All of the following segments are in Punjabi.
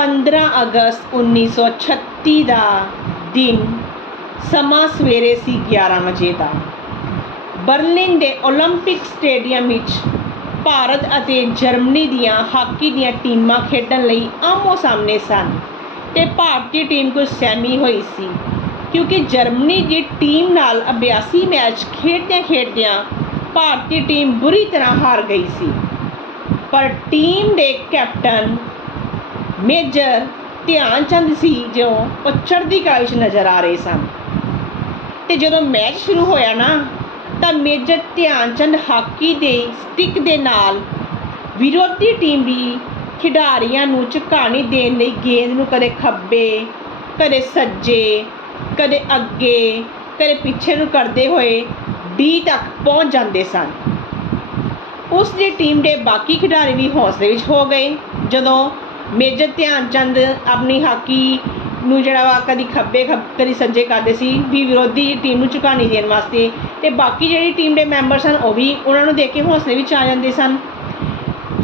15 ਅਗਸਤ 1936 ਦਾ ਦਿਨ ਸਮਾਂ ਸਵੇਰੇ ਸੀ 11 ਵਜੇ ਦਾ ਬਰਲਿਨ ਦੇ 올림픽 ਸਟੇਡੀਅਮ ਵਿੱਚ ਭਾਰਤ ਅਤੇ ਜਰਮਨੀ ਦੀਆਂ ਹਾਕੀ ਦੀਆਂ ਟੀਮਾਂ ਖੇਡਣ ਲਈ ਆਮੋ ਸਾਹਮਣੇ ਸਨ ਤੇ ਭਾਰਤੀ ਟੀਮ ਕੁਝ ਸਹਿਮੀ ਹੋਈ ਸੀ ਕਿਉਂਕਿ ਜਰਮਨੀ ਦੀ ਟੀਮ ਨਾਲ ਅਭਿਆਸੀ ਮੈਚ ਖੇਡਦਿਆਂ ਖੇਡਦਿਆਂ ਭਾਰਤੀ ਟੀਮ ਬੁਰੀ ਤਰ੍ਹਾਂ ਹਾਰ ਗਈ ਸੀ ਪਰ ਟੀਮ ਦੇ ਕੈਪਟਨ ਮੇਜਰ ਧਿਆਨ ਚੰਦ ਸੀ ਜੋ ਉਹ ਚੜ੍ਹਦੀ ਕਲਾ ਨਜ਼ਰ ਆ ਰਹੇ ਸਨ। ਤੇ ਜਦੋਂ ਮੈਚ ਸ਼ੁਰੂ ਹੋਇਆ ਨਾ, ਤਾਂ ਮੇਜਰ ਧਿਆਨ ਚੰਦ ਹਾਕੀ ਦੇ ਸਟਿਕ ਦੇ ਨਾਲ ਵਿਰੋਧੀ ਟੀਮ ਦੀ ਖਿਡਾਰੀਆਂ ਨੂੰ ਝੁਕਾਣੀ ਦੇਣ ਲਈ ਗੇਂਦ ਨੂੰ ਕਦੇ ਖੱਬੇ, ਕਦੇ ਸੱਜੇ, ਕਦੇ ਅੱਗੇ, ਕਦੇ ਪਿੱਛੇ ਨੂੰ ਕਰਦੇ ਹੋਏ ਡੀ ਤੱਕ ਪਹੁੰਚ ਜਾਂਦੇ ਸਨ। ਉਸ ਦੀ ਟੀਮ ਦੇ ਬਾਕੀ ਖਿਡਾਰੀ ਵੀ ਹੌਸਲੇ ਵਿੱਚ ਹੋ ਗਏ। ਜਦੋਂ ਮੇਜਰ ਧਿਆਨ ਚੰਦ ਆਪਣੀ ਹਾਕੀ ਨੂੰ ਜਿਹੜਾ ਵਾ ਕਦੀ ਖੱਬੇ ਖੱਬ, ਕਦੀ ਸੱਜੇ ਕਰਦੇ ਸੀ, ਵੀ ਵਿਰੋਧੀ ਟੀਮ ਨੂੰ ਝੁਕਾਣੀ ਦੇਣ ਵਾਸਤੇ। ਤੇ ਬਾਕੀ ਜਿਹੜੀ ਟੀਮ ਦੇ ਮੈਂਬਰ ਸਨ ਉਹ ਵੀ ਉਹਨਾਂ ਨੂੰ ਦੇਖ ਕੇ ਹੌਸਲੇ ਵਿੱਚ ਆ ਜਾਂਦੇ ਸਨ।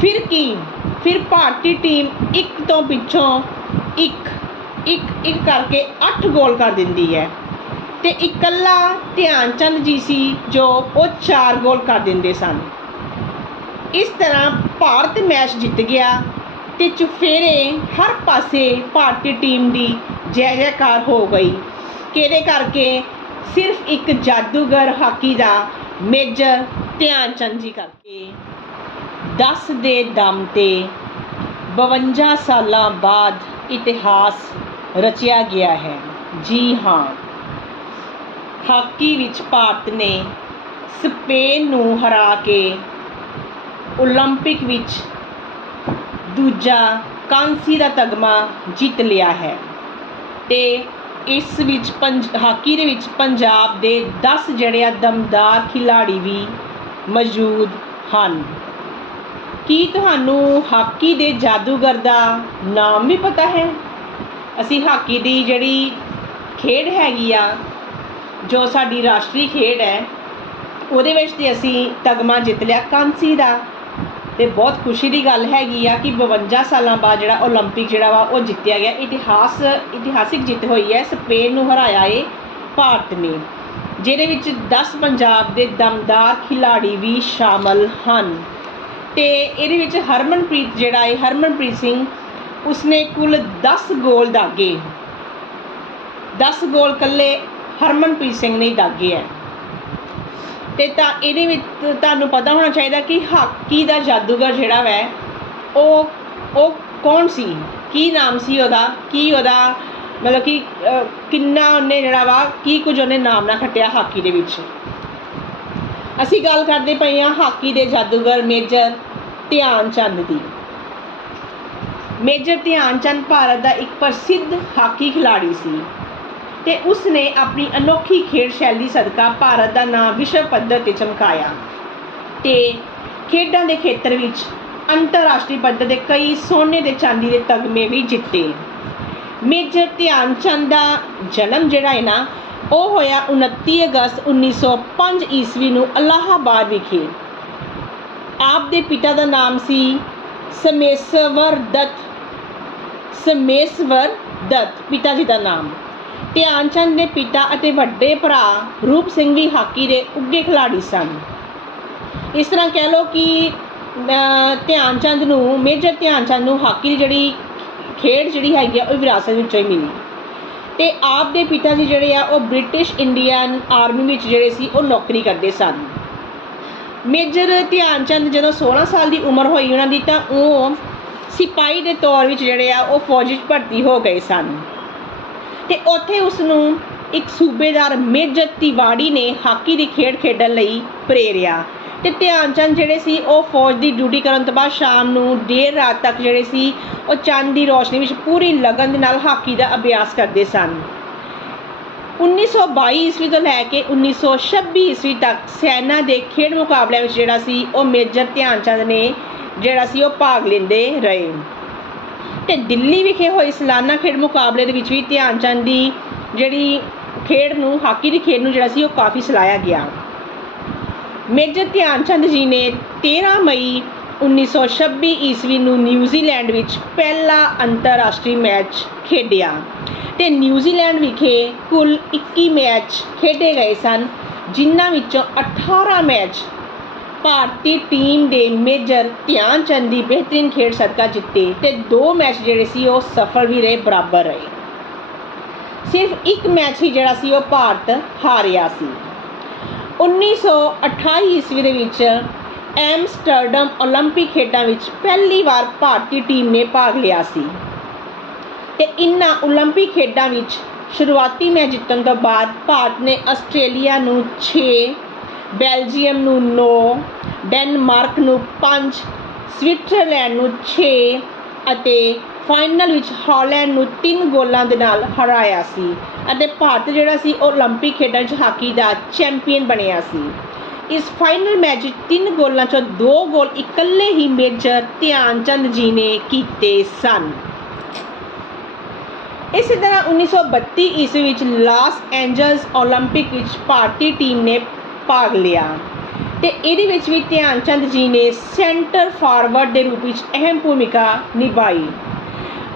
ਫਿਰ ਕੀ? ਫਿਰ ਭਾਰਤੀ ਟੀਮ ਇੱਕ ਤੋਂ ਪਿੱਛੋਂ ਇੱਕ ਇੱਕ ਇੱਕ ਕਰਕੇ 8 ਗੋਲ ਕਰ ਦਿੰਦੀ ਹੈ। ਤੇ ਇਕੱਲਾ ਧਿਆਨ ਚੰਦ ਜੀ ਸੀ, ਜੋ ਉਹ 4 ਗੋਲ ਕਰ ਦਿੰਦੇ ਸਨ। ਇਸ ਤਰ੍ਹਾਂ ਭਾਰਤ ਮੈਚ ਜਿੱਤ ਗਿਆ। ਤੇ ਚੁਫੇਰੇ ਹਰ ਪਾਸੇ ਭਾਰਤੀ ਟੀਮ ਦੀ ਜੈ ਜੈਕਾਰ ਹੋ ਗਈ ਕਿਹਦੇ ਕਰਕੇ ਸਿਰਫ ਇੱਕ ਜਾਦੂਗਰ ਹਾਕੀ ਦਾ ਮੇਜਰ ਧਿਆਨ ਚੰਦ ਜੀ ਕਰਕੇ 10 ਦੇ ਦਮ ਤੇ 52 ਸਾਲਾਂ ਬਾਅਦ ਇਤਿਹਾਸ ਰਚਿਆ ਗਿਆ ਹੈ ਜੀ ਹਾਂ ਹਾਕੀ ਵਿੱਚ ਭਾਰਤ ਨੇ ਸਪੇਨ ਨੂੰ ਹਰਾ ਕੇ 올림픽 ਵਿੱਚ ਦੂਜਾ ਕਾਂਸੀ ਦਾ ਤਗਮਾ ਜਿੱਤ ਲਿਆ ਹੈ। ਤੇ ਇਸ ਵਿੱਚ ਪੰਜ, ਹਾਕੀ ਦੇ ਵਿੱਚ ਪੰਜਾਬ ਦੇ 10 ਜਿਹੜੇ ਆ ਦਮਦਾਰ ਖਿਲਾੜੀ ਵੀ ਮੌਜੂਦ ਹਨ। ਕੀ ਤੁਹਾਨੂੰ ਹਾਕੀ ਦੇ ਜਾਦੂਗਰ ਦਾ ਨਾਮ ਵੀ ਪਤਾ ਹੈ? ਅਸੀਂ ਹਾਕੀ ਦੀ ਜਿਹੜੀ ਖੇਡ ਹੈਗੀ ਆ, ਜੋ ਸਾਡੀ ਰਾਸ਼ਟਰੀ ਖੇਡ ਹੈ, ਉਹਦੇ ਵਿੱਚ ਤੇ ਅਸੀਂ ਤਗਮਾ ਜਿੱਤ ਲਿਆ ਕਾਂਸੀ ਦਾ। ਤੇ ਬਹੁਤ ਖੁਸ਼ੀ ਦੀ ਗੱਲ ਹੈਗੀ ਆ ਕਿ 52 ਸਾਲਾਂ ਬਾਅਦ ਜਿਹੜਾ 올림픽 ਜਿਹੜਾ ਵਾ ਉਹ ਜਿੱਤਿਆ ਗਿਆ ਇਤਿਹਾਸ ਇਤਿਹਾਸਿਕ ਜਿੱਤ ਹੋਈ ਹੈ ਸਪੇਨ ਨੂੰ ਹਰਾਇਆ ਏ ਭਾਰਤ ਨੇ ਜਿਹਦੇ ਵਿੱਚ 10 ਪੰਜਾਬ ਦੇ ਦਮਦਾਰ ਖਿਲਾੜੀ ਵੀ ਸ਼ਾਮਲ ਹਨ ਤੇ ਇਹਦੇ ਵਿੱਚ ਹਰਮਨਪ੍ਰੀਤ ਜਿਹੜਾ ਹੈ ਹਰਮਨਪ੍ਰੀਤ ਸਿੰਘ ਉਸਨੇ ਕੁੱਲ 10 ਗੋਲ ਦਾਗੇ 10 ਗੋਲ ਕੱਲੇ ਹਰਮਨਪ੍ਰੀਤ ਸਿੰਘ ਨੇ ਦਾਗੇ ਹੈ ਅਤੇ ਤਾਂ ਇਹਦੇ ਵਿੱਚ ਤੁਹਾਨੂੰ ਪਤਾ ਹੋਣਾ ਚਾਹੀਦਾ ਕਿ ਹਾਕੀ ਦਾ ਜਾਦੂਗਰ ਜਿਹੜਾ ਵੈ, ਉਹ ਉਹ ਕੌਣ ਸੀ? ਕੀ ਨਾਮ ਸੀ ਉਹਦਾ? ਕੀ ਉਹਦਾ, ਮਤਲਬ ਕਿ ਕਿੰਨਾ ਉਹਨੇ ਜਿਹੜਾ ਵਾ, ਕੀ ਕੁਝ ਉਹਨੇ ਨਾਮ ਨਾਲ ਖੱਟਿਆ ਹਾਕੀ ਦੇ ਵਿੱਚ? ਅਸੀਂ ਗੱਲ ਕਰਦੇ ਪਏ ਹਾਂ ਹਾਕੀ ਦੇ ਜਾਦੂਗਰ ਮੇਜਰ ਧਿਆਨ ਚੰਦ ਦੀ। ਮੇਜਰ ਧਿਆਨ ਚੰਦ ਭਾਰਤ ਦਾ ਇੱਕ ਪ੍ਰਸਿੱਧ ਹਾਕੀ ਖਿਡਾਰੀ ਸੀ। ਤੇ ਉਸ ਨੇ ਆਪਣੀ ਅਨੋਖੀ ਖੇਡ ਸ਼ੈਲੀ ਸਦਕਾ ਭਾਰਤ ਦਾ ਨਾਮ ਵਿਸ਼ਵ ਪੱਧਰ ਤੇ ਚਮਕਾਇਆ। ਤੇ ਖੇਡਾਂ ਦੇ ਖੇਤਰ ਵਿੱਚ ਅੰਤਰਰਾਸ਼ਟਰੀ ਪੱਧਰ ਦੇ ਕਈ ਸੋਨੇ ਤੇ ਚਾਂਦੀ ਦੇ ਤਗਮੇ ਵੀ ਜਿੱਤੇ। ਮੇਜਰ ਧਿਆਨ ਚੰਦ ਦਾ ਜਨਮ ਜਿਹੜਾ ਹੈ ਨਾ, ਉਹ ਹੋਇਆ 29 ਅਗਸਤ 1905 ਈਸਵੀ ਨੂੰ ਅਲਾਹਾਬਾਦ ਵਿਖੇ। ਆਪ ਦੇ ਪਿਤਾ ਦਾ ਨਾਮ ਸੀ ਸਮੇਸ਼ਵਰ ਦੱਤ। ਸਮੇਸ਼ਵਰ ਦੱਤ, ਪਿਤਾ ਜੀ ਦਾ ਨਾਮ। ਧਿਆਨ ਚੰਦ ਦੇ ਪਿਤਾ ਅਤੇ ਵੱਡੇ ਭਰਾ ਰੂਪ ਸਿੰਘ ਵੀ ਹਾਕੀ ਦੇ ਉੱਘੇ ਖਿਡਾਰੀ ਸਨ। ਇਸ ਤਰ੍ਹਾਂ ਕਹਿ ਲਓ ਕਿ ਅਹ, ਧਿਆਨ ਚੰਦ ਨੂੰ ਮੇਜਰ ਧਿਆਨ ਚੰਦ ਨੂੰ ਹਾਕੀ ਦੀ ਜਿਹੜੀ ਖੇਡ ਜਿਹੜੀ ਹੈਗੀ ਆ ਉਹ ਵਿਰਾਸਤ ਵਿੱਚੋਂ ਹੀ ਮਿਲੀ। ਤੇ ਆਪ ਦੇ ਪਿਤਾ ਜੀ ਜਿਹੜੇ ਆ ਉਹ ਬ੍ਰਿਟਿਸ਼ ਇੰਡੀਅਨ ਆਰਮੀ ਵਿੱਚ ਜਿਹੜੇ ਸੀ ਉਹ ਨੌਕਰੀ ਕਰਦੇ ਸਨ। ਮੇਜਰ ਧਿਆਨ ਚੰਦ ਜਦੋਂ 16 ਸਾਲ ਦੀ ਉਮਰ ਹੋਈ ਉਹਨਾਂ ਦੀ ਤਾਂ ਉਹ ਸਿਪਾਹੀ ਦੇ ਤੌਰ ਵਿੱਚ ਜਿਹੜੇ ਆ ਉਹ ਫੌਜ ਵਿੱਚ ਭਰਤੀ ਹੋ ਗਏ ਸਨ। ਤੇ ਉੱਥੇ ਉਸ ਨੂੰ ਇੱਕ ਸੂਬੇਦਾਰ ਮੇਜਰ ਤਿਵਾੜੀ ਨੇ ਹਾਕੀ ਦੀ ਖੇਡ ਖੇਡਣ ਲਈ ਪ੍ਰੇਰਿਆ। ਤੇ ਧਿਆਨ ਚੰਦ ਜਿਹੜੇ ਸੀ, ਉਹ ਫੌਜ ਦੀ ਡਿਊਟੀ ਕਰਨ ਤੋਂ ਬਾਅਦ ਸ਼ਾਮ ਨੂੰ ਦੇਰ ਰਾਤ ਤੱਕ ਜਿਹੜੇ ਸੀ, ਉਹ ਚੰਦ ਦੀ ਰੋਸ਼ਨੀ ਵਿੱਚ ਪੂਰੀ ਲਗਨ ਦੇ ਨਾਲ ਹਾਕੀ ਦਾ ਅਭਿਆਸ ਕਰਦੇ ਸਨ। 1922 ਈਸਵੀ ਤੋਂ ਲੈ ਕੇ 1926 ਈਸਵੀ ਤੱਕ ਸੈਨਾ ਦੇ ਖੇਡ ਮੁਕਾਬਲਿਆਂ ਵਿੱਚ ਜਿਹੜਾ ਸੀ, ਉਹ ਮੇਜਰ ਧਿਆਨ ਚੰਦ ਨੇ ਜਿਹੜਾ ਸੀ, ਉਹ ਭਾਗ ਲੈਂਦੇ ਰਹੇ। ਤੇ ਦਿੱਲੀ ਵਿਖੇ ਹੋਏ ਸਾਲਾਨਾ ਖੇਡ ਮੁਕਾਬਲੇ ਦੇ ਵਿੱਚ ਵੀ ਧਿਆਨ ਚੰਦ ਦੀ ਜਿਹੜੀ ਖੇਡ ਨੂੰ, ਹਾਕੀ ਦੀ ਖੇਡ ਨੂੰ ਜਿਹੜਾ ਸੀ ਉਹ ਕਾਫੀ ਸਲਾਇਆ ਗਿਆ। ਮੇਜਰ ਧਿਆਨ ਚੰਦ ਜੀ ਨੇ 13 ਮਈ 1926 ਈਸਵੀ ਨੂੰ ਨਿਊਜ਼ੀਲੈਂਡ ਵਿੱਚ ਪਹਿਲਾ ਅੰਤਰਰਾਸ਼ਟਰੀ ਮੈਚ ਖੇਡਿਆ ਤੇ ਨਿਊਜ਼ੀਲੈਂਡ ਵਿਖੇ ਕੁੱਲ 21 ਮੈਚ ਖੇਡੇ ਗਏ ਸਨ, ਜਿਨ੍ਹਾਂ ਵਿੱਚੋਂ 18 ਮੈਚ ਭਾਰਤੀ ਟੀਮ ਦੇ ਮੇਜਰ ਧਿਆਨ ਚੰਦ ਦੀ ਬਿਹਤਰੀਨ ਖੇਡ ਸਦਕਾ ਜਿੱਤੇ ਤੇ ਦੋ ਮੈਚ ਜਿਹੜੇ ਸੀ ਉਹ ਸਫਲ ਵੀ ਰਹੇ ਬਰਾਬਰ ਰਹੇ ਸਿਰਫ ਇੱਕ ਮੈਚ ਹੀ ਜਿਹੜਾ ਸੀ ਉਹ ਭਾਰਤ ਹਾਰਿਆ ਸੀ 1928 ਈਸਵੀ ਦੇ ਵਿੱਚ ਐਮਸਟਰਡਮ 올림픽 ਖੇਡਾਂ ਵਿੱਚ ਪਹਿਲੀ ਵਾਰ ਭਾਰਤੀ ਟੀਮ ਨੇ ਭਾਗ ਲਿਆ ਸੀ ਤੇ ਇਨ੍ਹਾਂ 올림픽 ਖੇਡਾਂ ਵਿੱਚ ਸ਼ੁਰੂਆਤੀ ਮੈਚ ਜਿੱਤਣ ਤੋਂ ਬਾਅਦ ਭਾਰਤ ਨੇ ਆਸਟ੍ਰੇਲੀਆ ਨੂੰ 6 ਬੈਲਜੀਅਮ ਨੂੰ 9 ਡੈਨਮਾਰਕ ਨੂੰ 5 ਸਵਿਟਜ਼ਰਲੈਂਡ ਨੂੰ 6 ਅਤੇ ਫਾਈਨਲ ਵਿੱਚ ਹਾਲੈਂਡ ਨੂੰ 3 ਗੋਲਾਂ ਦੇ ਨਾਲ ਹਰਾਇਆ ਸੀ ਅਤੇ ਭਾਰਤ ਜਿਹੜਾ ਸੀ ਉਹ 올림픽 ਖੇਡਾਂ 'ਚ ਹਾਕੀ ਦਾ ਚੈਂਪੀਅਨ ਬਣਿਆ ਸੀ ਇਸ ਫਾਈਨਲ ਮੈਚ ਵਿੱਚ 3 ਗੋਲਾਂ 'ਚੋਂ 2 ਗੋਲ ਇਕੱਲੇ ਹੀ ਮੇਜਰ ਧਿਆਨ ਚੰਦ ਜੀ ਨੇ ਕੀਤੇ ਸਨ ਇਸੇ ਤਰ੍ਹਾਂ 1932 ਈਸਵੀ ਵਿੱਚ ਲਾਸ ਐਂਜਲਸ 올림픽 ਵਿੱਚ ਭਾਰਤੀ ਟੀਮ ਨੇ ਭਾਗ ਲਿਆ ਤੇ ਇਹਦੇ ਵਿੱਚ ਵੀ ਧਿਆਨ ਚੰਦ ਜੀ ਨੇ ਸੈਂਟਰ ਫਾਰਵਰਡ ਦੇ ਰੂਪ ਵਿੱਚ ਅਹਿਮ ਭੂਮਿਕਾ ਨਿਭਾਈ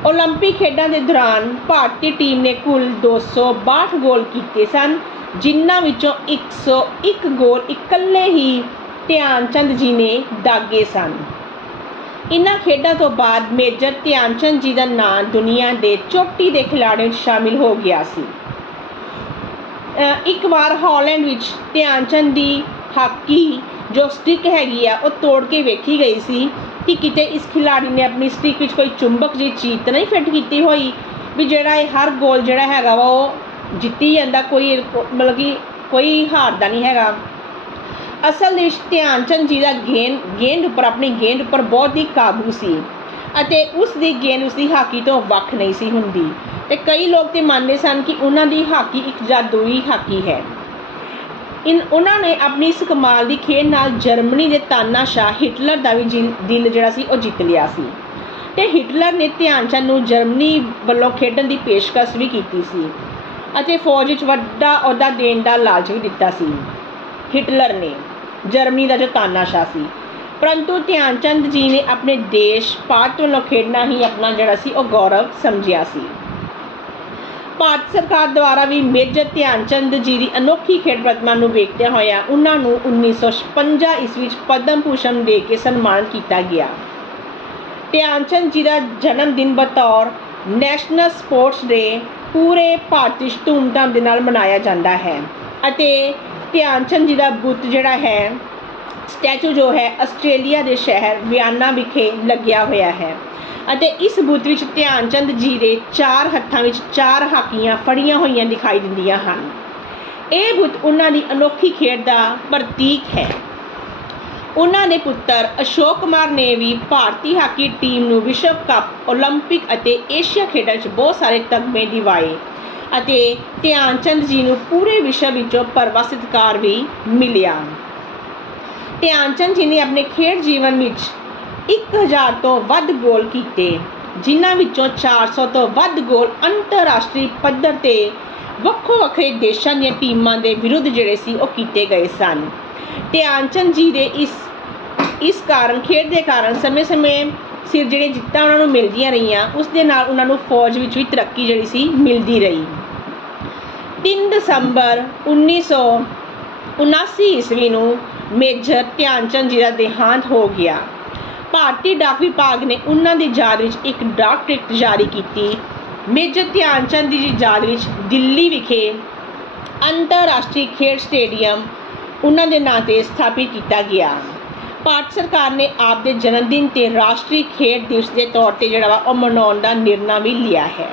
올림픽 ਖੇਡਾਂ ਦੇ ਦੌਰਾਨ ਭਾਰਤੀ ਟੀਮ ਨੇ ਕੁੱਲ 262 ਗੋਲ ਕੀਤੇ ਸਨ ਜਿਨ੍ਹਾਂ ਵਿੱਚੋਂ 101 ਗੋਲ ਇਕੱਲੇ ਹੀ ਧਿਆਨ ਚੰਦ ਜੀ ਨੇ ਦਾਗੇ ਸਨ ਇਨ੍ਹਾਂ ਖੇਡਾਂ ਤੋਂ ਬਾਅਦ ਮੇਜਰ ਧਿਆਨ ਚੰਦ ਜੀ ਦਾ ਨਾਂ ਦੁਨੀਆ ਦੇ ਚੋਟੀ ਦੇ ਖਿਡਾਰੀਆਂ ਵਿੱਚ ਸ਼ਾਮਿਲ ਹੋ ਗਿਆ ਸੀ ਅ, ਇੱਕ ਵਾਰ ਹਾਲੈਂਡ ਵਿੱਚ ਧਿਆਨਚੰਦ ਦੀ ਹਾਕੀ ਜੋ ਸਟਿਕ ਹੈਗੀ ਆ, ਉਹ ਤੋੜ ਕੇ ਵੇਖੀ ਗਈ ਸੀ ਕਿ ਕਿਤੇ ਇਸ ਖਿਡਾਰੀ ਨੇ ਆਪਣੀ ਸਟਿਕ ਵਿੱਚ ਕੋਈ ਚੁੰਬਕ ਜਿਹੀ ਚੀਜ਼ ਤਾਂ ਨਹੀਂ ਫਿੱਟ ਕੀਤੀ ਹੋਈ ਵੀ ਜਿਹੜਾ ਇਹ ਹਰ ਗੋਲ ਜਿਹੜਾ ਹੈਗਾ ਵਾ, ਉਹ ਜਿੱਤੀ ਜਾਂਦਾ, ਕੋਈ ਮਤਲਬ ਕਿ ਕੋਈ ਹਾਰਦਾ ਨਹੀਂ ਹੈਗਾ। ਅਸਲ ਦੇ ਵਿੱਚ ਧਿਆਨਚੰਦ ਜੀ ਦਾ ਗੇਂਦ ਗੇਂਦ ਉੱਪਰ, ਆਪਣੀ ਗੇਂਦ ਉੱਪਰ ਬਹੁਤ ਹੀ ਕਾਬੂ ਸੀ ਅਤੇ ਉਸ ਦੀ ਗੇਂਦ, ਉਸ ਦੀ ਹਾਕੀ ਤੋਂ ਵੱਖ ਨਹੀਂ ਸੀ ਹੁੰਦੀ। ਤੇ ਕਈ ਲੋਕ ਤੇ ਮੰਨਦੇ ਸਨ ਕਿ ਉਹਨਾਂ ਦੀ ਹਾਕੀ ਇੱਕ ਜਾਦੂਈ ਹਾਕੀ ਹੈ। ਇਨ, ਉਹਨਾਂ ਨੇ ਆਪਣੀ ਇਸ ਕਮਾਲ ਦੀ ਖੇਡ ਨਾਲ ਜਰਮਨੀ ਦੇ ਤਾਨਾਸ਼ਾਹ ਹਿਟਲਰ ਦਾ ਵੀ ਜਿਲ- ਦਿਲ ਜਿਹੜਾ ਸੀ ਉਹ ਜਿੱਤ ਲਿਆ ਸੀ। ਤੇ ਹਿਟਲਰ ਨੇ ਧਿਆਨਚੰਦ ਨੂੰ ਜਰਮਨੀ ਵੱਲੋਂ ਖੇਡਣ ਦੀ ਪੇਸ਼ਕਸ਼ ਵੀ ਕੀਤੀ ਸੀ ਅਤੇ ਫੌਜ ਵਿੱਚ ਵੱਡਾ ਅਹੁਦਾ ਦੇਣ ਦਾ ਲਾਲਚ ਵੀ ਦਿੱਤਾ ਸੀ। ਹਿਟਲਰ ਨੇ ਜਰਮਨੀ ਦਾ ਜੋ ਤਾਨਾਸ਼ਾਹ ਸੀ, ਪਰੰਤੂ ਧਿਆਨ ਚੰਦ ਜੀ ਨੇ ਆਪਣੇ ਦੇਸ਼ ਭਾਰਤ ਵੱਲੋਂ ਖੇਡਣਾ ਹੀ ਆਪਣਾ ਜਿਹੜਾ ਸੀ ਉਹ ਗੌਰਵ ਸਮਝਿਆ ਸੀ। ਭਾਰਤ ਸਰਕਾਰ ਦੁਆਰਾ ਵੀ ਮੇਜਰ ਧਿਆਨ ਚੰਦ ਜੀ ਦੀ ਅਨੋਖੀ ਖੇਡ ਪ੍ਰਤਿਮਾ ਨੂੰ ਵੇਖਦਿਆਂ ਹੋਇਆ ਉਹਨਾਂ ਨੂੰ 1956 ਈਸਵੀ ਵਿੱਚ ਪਦਮ ਭੂਸ਼ਣ ਦੇ ਕੇ ਸਨਮਾਨਿਤ ਕੀਤਾ ਗਿਆ। ਧਿਆਨ ਚੰਦ ਜੀ ਦਾ ਜਨਮ ਦਿਨ ਬਤੌਰ ਨੈਸ਼ਨਲ ਸਪੋਰਟਸ ਡੇ ਪੂਰੇ ਭਾਰਤ ਵਿੱਚ ਧੂਮਧਾਮ ਦੇ ਨਾਲ ਮਨਾਇਆ ਜਾਂਦਾ ਹੈ ਅਤੇ ਧਿਆਨ ਚੰਦ ਜੀ ਦਾ ਬੁੱਤ ਜਿਹੜਾ ਹੈ, ਸਟੈਚੂ ਜੋ ਹੈ, ਆਸਟ੍ਰੇਲੀਆ ਦੇ ਸ਼ਹਿਰ ਵਿਆਨਾ ਵਿਖੇ ਲੱਗਿਆ ਹੋਇਆ ਹੈ। ਅਤੇ ਇਸ ਬੁੱਤ ਵਿੱਚ ਧਿਆਨ ਚੰਦ ਜੀ ਦੇ ਚਾਰ ਹੱਥਾਂ ਵਿੱਚ ਚਾਰ ਹਾਕੀਆਂ ਫੜੀਆਂ ਹੋਈਆਂ ਦਿਖਾਈ ਦਿੰਦੀਆਂ ਹਨ ਇਹ ਬੁੱਤ ਉਹਨਾਂ ਦੀ ਅਨੋਖੀ ਖੇਡ ਦਾ ਪ੍ਰਤੀਕ ਹੈ ਉਹਨਾਂ ਦੇ ਪੁੱਤਰ ਅਸ਼ੋਕ ਕੁਮਾਰ ਨੇ ਵੀ ਭਾਰਤੀ ਹਾਕੀ ਟੀਮ ਨੂੰ ਵਿਸ਼ਵ ਕੱਪ 올림픽 ਅਤੇ ਏਸ਼ੀਆ ਖੇਡਾਂ 'ਚ ਬਹੁਤ ਸਾਰੇ ਤਗਮੇ ਦਿਵਾਏ ਅਤੇ ਧਿਆਨ ਚੰਦ ਜੀ ਨੂੰ ਪੂਰੇ ਵਿਸ਼ਵ ਵਿੱਚੋਂ ਭਰਵਾਂ ਸਤਿਕਾਰ ਵੀ ਮਿਲਿਆ ਧਿਆਨ ਚੰਦ ਜੀ ਨੇ ਆਪਣੇ ਖੇਡ ਜੀਵਨ ਵਿੱਚ 1000 ਤੋਂ ਵੱਧ ਗੋਲ ਕੀਤੇ, ਜਿਨ੍ਹਾਂ ਵਿੱਚੋਂ 400 ਤੋਂ ਵੱਧ ਗੋਲ ਅੰਤਰਰਾਸ਼ਟਰੀ ਪੱਧਰ ਤੇ ਵੱਖੋ ਵੱਖਰੇ ਦੇਸ਼ਾਂ ਦੀਆਂ ਟੀਮਾਂ ਦੇ ਵਿਰੁੱਧ ਜਿਹੜੇ ਸੀ, ਉਹ ਕੀਤੇ ਗਏ ਸਨ। ਧਿਆਨਚੰਦ ਜੀ ਦੇ ਇਸ ਇਸ ਕਾਰਨ, ਖੇਡ ਦੇ ਕਾਰਨ ਸਮੇਂ-ਸਮੇਂ ਸਿਰ ਜਿਹੜੇ ਜਿੱਤਾਂ ਉਹਨਾਂ ਨੂੰ ਮਿਲਦੀਆਂ ਰਹੀਆਂ, ਉਸ ਦੇ ਨਾਲ ਉਹਨਾਂ ਨੂੰ ਫੌਜ ਵਿੱਚ ਵੀ ਤਰੱਕੀ ਜਿਹੜੀ ਸੀ, ਮਿਲਦੀ ਰਹੀ। 3 ਦਸੰਬਰ 1979 ਈਸਵੀ ਨੂੰ ਮੇਜਰ ਧਿਆਨਚੰਦ ਜੀ ਦਾ ਦੇਹਾਂਤ ਹੋ ਗਿਆ। ਭਾਰਤੀ ਡਾਕ ਵਿਭਾਗ ਨੇ ਉਹਨਾਂ ਦੀ ਯਾਦ ਵਿੱਚ ਇੱਕ ਡਾਕ ਟਿਕਟ ਜਾਰੀ ਕੀਤੀ। ਮੇਜਰ ਧਿਆਨ ਚੰਦ ਦੀ ਯਾਦ ਵਿੱਚ ਦਿੱਲੀ ਵਿਖੇ ਅੰਤਰਰਾਸ਼ਟਰੀ ਖੇਡ ਸਟੇਡੀਅਮ ਉਹਨਾਂ ਦੇ ਨਾਂ ਤੇ ਸਥਾਪਿਤ ਕੀਤਾ ਗਿਆ। ਭਾਰਤ ਸਰਕਾਰ ਨੇ ਆਪ ਦੇ ਜਨਮ ਦਿਨ ਤੇ ਰਾਸ਼ਟਰੀ ਖੇਡ ਦਿਵਸ ਦੇ ਤੌਰ ਤੇ ਜਿਹੜਾ ਵਾ ਉਹ ਮਨਾਉਣ ਦਾ ਨਿਰਣਾ ਵੀ ਲਿਆ ਹੈ।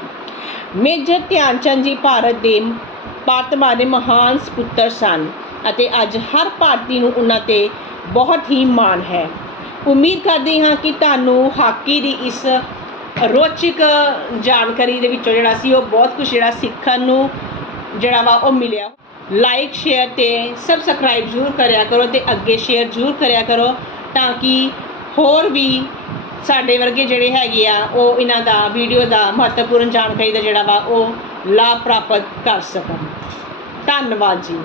ਮੇਜਰ ਧਿਆਨ ਚੰਦ ਜੀ ਭਾਰਤ ਦੇ ਭਾਰਤ ਮਾਂ ਦੇ ਮਹਾਨ ਸਪੁੱਤਰ ਸਨ ਅਤੇ ਅੱਜ ਹਰ ਭਾਰਤੀ ਨੂੰ ਉਹਨਾਂ ਤੇ ਬਹੁਤ ਹੀ ਮਾਣ ਹੈ। ਉਮੀਦ ਕਰਦੇ ਹਾਂ ਕਿ ਤੁਹਾਨੂੰ ਹਾਕੀ ਦੀ ਇਸ ਰੋਚਕ ਜਾਣਕਾਰੀ ਦੇ ਵਿੱਚੋਂ ਜਿਹੜਾ ਸੀ ਉਹ ਬਹੁਤ ਕੁਝ ਜਿਹੜਾ ਸਿੱਖਣ ਨੂੰ ਜਿਹੜਾ ਵਾ ਉਹ ਮਿਲਿਆ। ਲਾਈਕ ਸ਼ੇਅਰ ਤੇ ਸਬਸਕ੍ਰਾਈਬ ਜ਼ਰੂਰ ਕਰਿਆ ਕਰੋ ਤੇ ਅੱਗੇ ਸ਼ੇਅਰ ਜ਼ਰੂਰ ਕਰਿਆ ਕਰੋ ਤਾਂ ਕਿ ਹੋਰ ਵੀ ਸਾਡੇ ਵਰਗੇ ਜਿਹੜੇ ਹੈਗੇ ਆ, ਉਹ ਇਹਨਾਂ ਦਾ ਵੀਡੀਓ ਦਾ ਮਹੱਤਵਪੂਰਨ ਜਾਣਕਾਰੀ ਦਾ ਜਿਹੜਾ ਵਾ ਉਹ ਲਾਭ ਪ੍ਰਾਪਤ ਕਰ ਸਕਣ। ਧੰਨਵਾਦ ਜੀ।